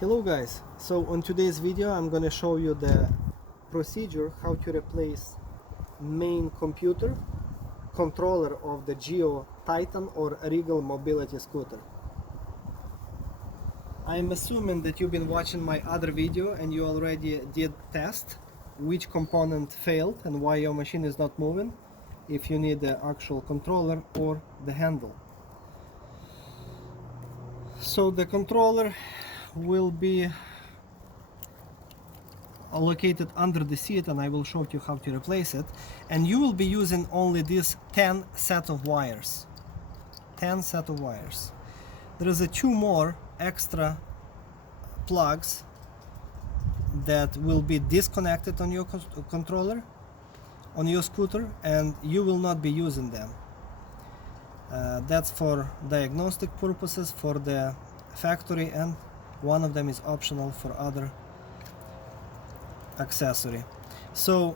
Hello guys, so on today's video I'm going to show you the procedure how to replace main computer controller of the Gio Titan or Regal mobility scooter. I'm assuming that you've been watching my other video and you already did test which component failed and why your machine is not moving, if you need the actual controller or the handle. So the controller will be located under the seat and I will show you how to replace it, and you will be using only this 10 set of wires. 10 set of wires. There is two more extra plugs that will be disconnected on your controller, on your scooter, and you will not be using them. That's for diagnostic purposes for the factory, and one of them is optional for other accessory. So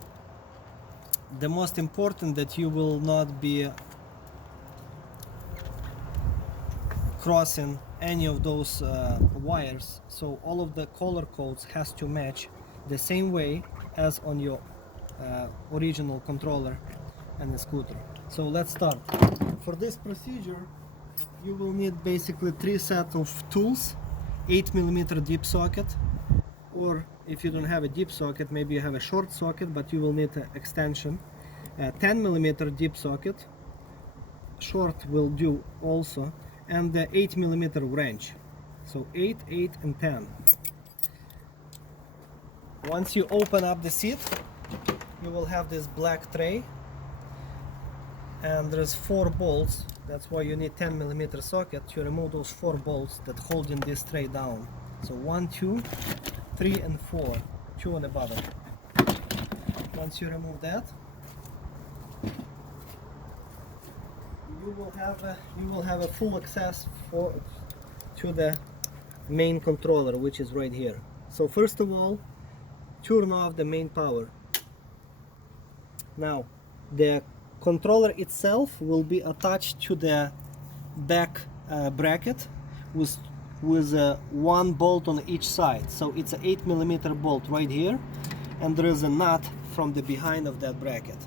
the most important that you will not be crossing any of those wires, so all of the color codes has to match the same way as on your original controller and the scooter. So let's start. For this procedure you will need basically 3 sets of tools: 8mm deep socket, or if you don't have a deep socket, maybe you have a short socket but you will need an extension. 10mm deep socket, short will do also, and the 8mm wrench. So 8, 8 and 10. Once you open up the seat, you will have this black tray, and there's 4 bolts. That's why you need 10mm socket to remove those 4 bolts that holding this tray down. So 1, 2, 3 and 4, 2 on the bottom. Once you remove that, you will have a full access to the main controller, which is right here. So first of all, turn off the main power. Now the controller itself will be attached to the back bracket with 1 bolt on each side. So it's an 8mm bolt right here, and there is a nut from the behind of that bracket,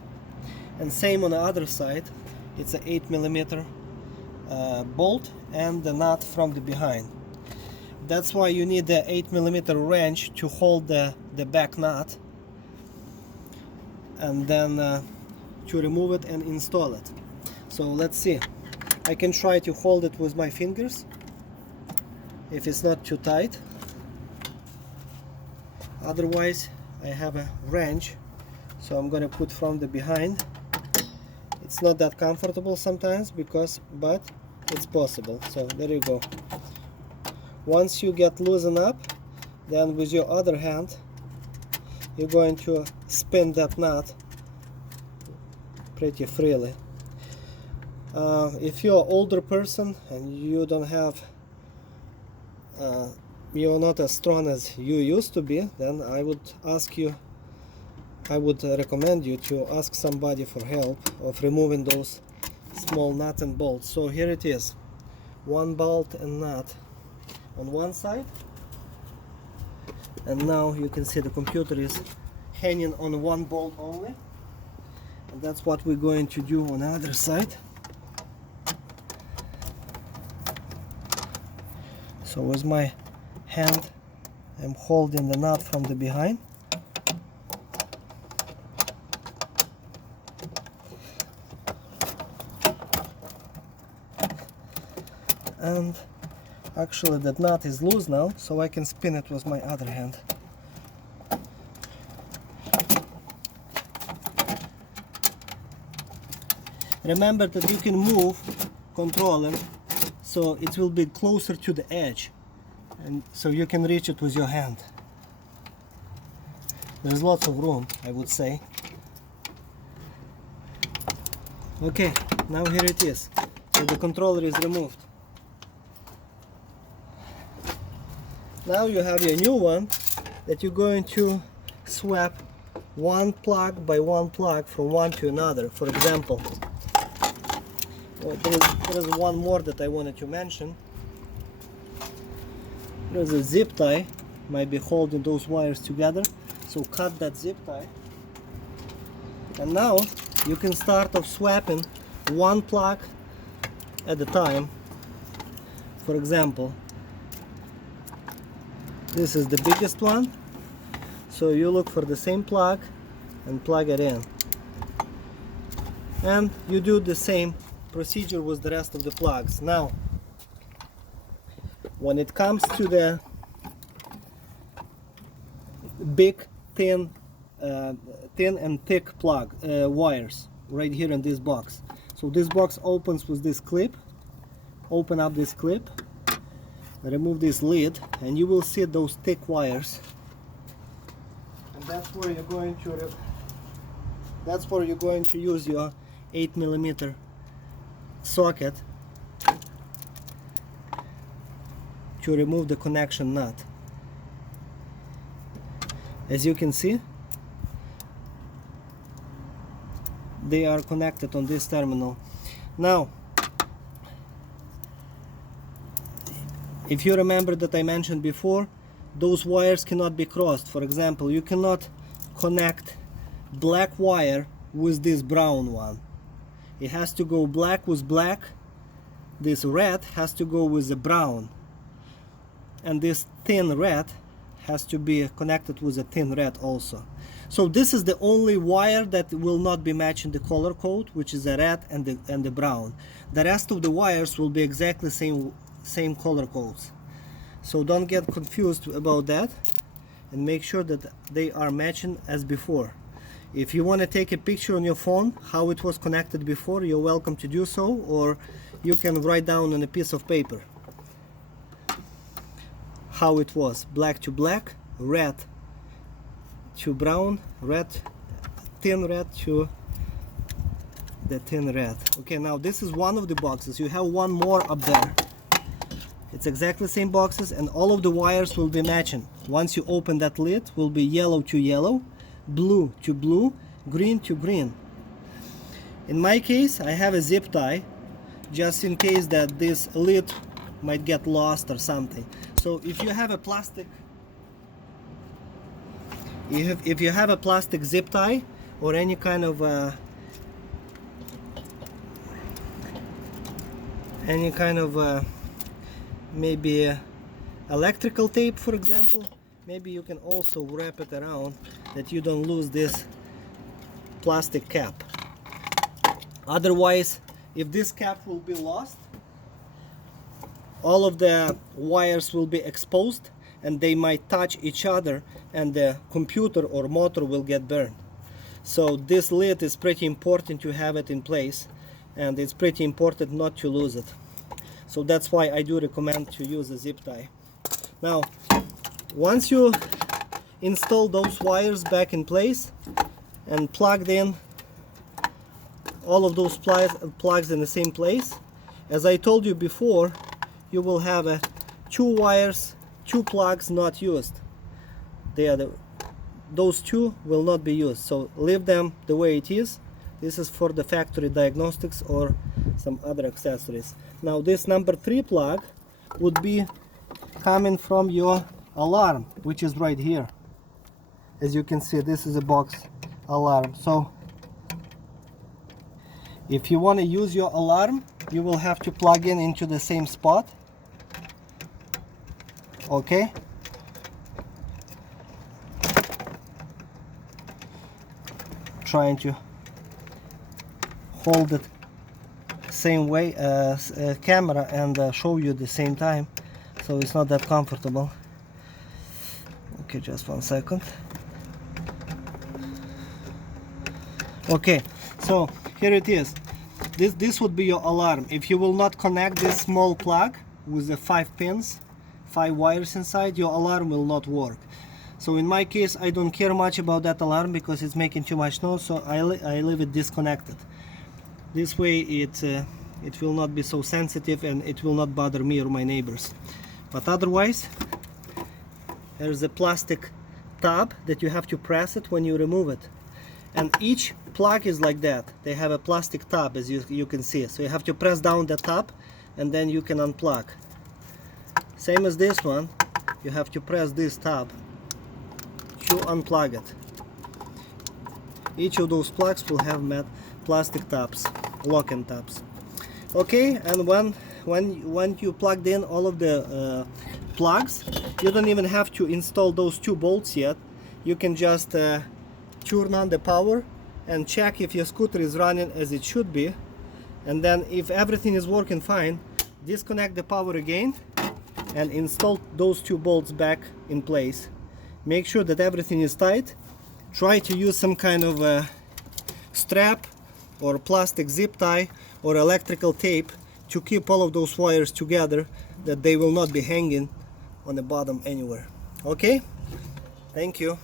and same on the other side. It's an 8mm bolt and the nut from the behind. That's why you need the 8mm wrench to hold the back nut, and then to remove it and install it. So let's see. I can try to hold it with my fingers if it's not too tight. Otherwise I have a wrench, so I'm gonna put from the behind. It's not that comfortable sometimes but it's possible. So there you go. Once you get loosened up, then with your other hand you're going to spin that nut pretty freely. If you're an older person and you don't have you're not as strong as you used to be, then I would recommend you to ask somebody for help of removing those small nut and bolts. So here it is, 1 bolt and nut on one side, and now you can see the computer is hanging on 1 bolt only, and that's what we're going to do on the other side. So with my hand I'm holding the nut from the behind, and actually that nut is loose now, so I can spin it with my other hand. Remember that you can move controller so it will be closer to the edge, and so you can reach it with your hand. There's lots of room, I would say. Okay, now here it is. So the controller is removed. Now you have your new one that you're going to swap 1 plug by 1 plug from one to another. For example, there is one more that I wanted to mention. There's a zip tie, might be holding those wires together, so cut that zip tie. And now you can start off swapping one plug at a time. For example, this is the biggest one, so you look for the same plug and plug it in, and you do the same procedure with the rest of the plugs. Now when it comes to the big thin and thick plug wires right here in this box, so this box opens with this clip. Open up this clip, remove this lid, and you will see those thick wires, and that's where you're going to use your 8mm socket to remove the connection nut. As you can see, they are connected on this terminal. Now, if you remember that I mentioned before, those wires cannot be crossed. For example, you cannot connect black wire with this brown one. It has to go black with black, this red has to go with the brown, and this thin red has to be connected with a thin red also. So this is the only wire that will not be matching the color code, which is the red and the brown. The rest of the wires will be exactly same color codes. So don't get confused about that, and make sure that they are matching as before. If you want to take a picture on your phone how it was connected before, you're welcome to do so, or you can write down on a piece of paper how it was: black to black, red to brown, thin red to the thin red. Okay, now this is one of the boxes. You have one more up there. It's exactly the same boxes, and all of the wires will be matching. Once you open that lid, will be yellow to yellow, blue to blue, green to green. In my case, I have a zip tie, just in case that this lid might get lost or something. So if you have a plastic, if you have a plastic zip tie or any kind of maybe electrical tape, for example, maybe you can also wrap it around that you don't lose this plastic cap. Otherwise, if this cap will be lost, all of the wires will be exposed and they might touch each other, and the computer or motor will get burned. So this lid is pretty important to have it in place, and it's pretty important not to lose it. So that's why I do recommend to use a zip tie. Now, once you install those wires back in place and plugged in all of those plugs in the same place, as I told you before, you will have two wires, two plugs not used. Those two will not be used, so leave them the way it is. This is for the factory diagnostics or some other accessories. Now this number 3 plug would be coming from your alarm, which is right here. As you can see, this is a box alarm. So if you want to use your alarm, you will have to plug in into the same spot. Okay, trying to hold it same way as a camera and show you the same time, so it's not that comfortable. Okay, just 1 second. Okay, so here it is. This would be your alarm. If you will not connect this small plug with the 5 pins, 5 wires inside, your alarm will not work. So in my case, I don't care much about that alarm because it's making too much noise, so I leave it disconnected. This way it will not be so sensitive and it will not bother me or my neighbors. But otherwise, there's a plastic tab that you have to press it when you remove it. And each plug is like that. They have a plastic tab, as you can see. So you have to press down the tab and then you can unplug. Same as this one. you have to press this tab to unplug it. Each of those plugs will have plastic tabs, lock-in tabs. Okay, and when you plugged in all of the plugs, you don't even have to install those 2 bolts yet. You can just turn on the power and check if your scooter is running as it should be, and then if everything is working fine, disconnect the power again and install those 2 bolts back in place. Make sure that everything is tight. Try to use some kind of strap or plastic zip tie or electrical tape to keep all of those wires together, that they will not be hanging on the bottom anywhere. Okay, thank you.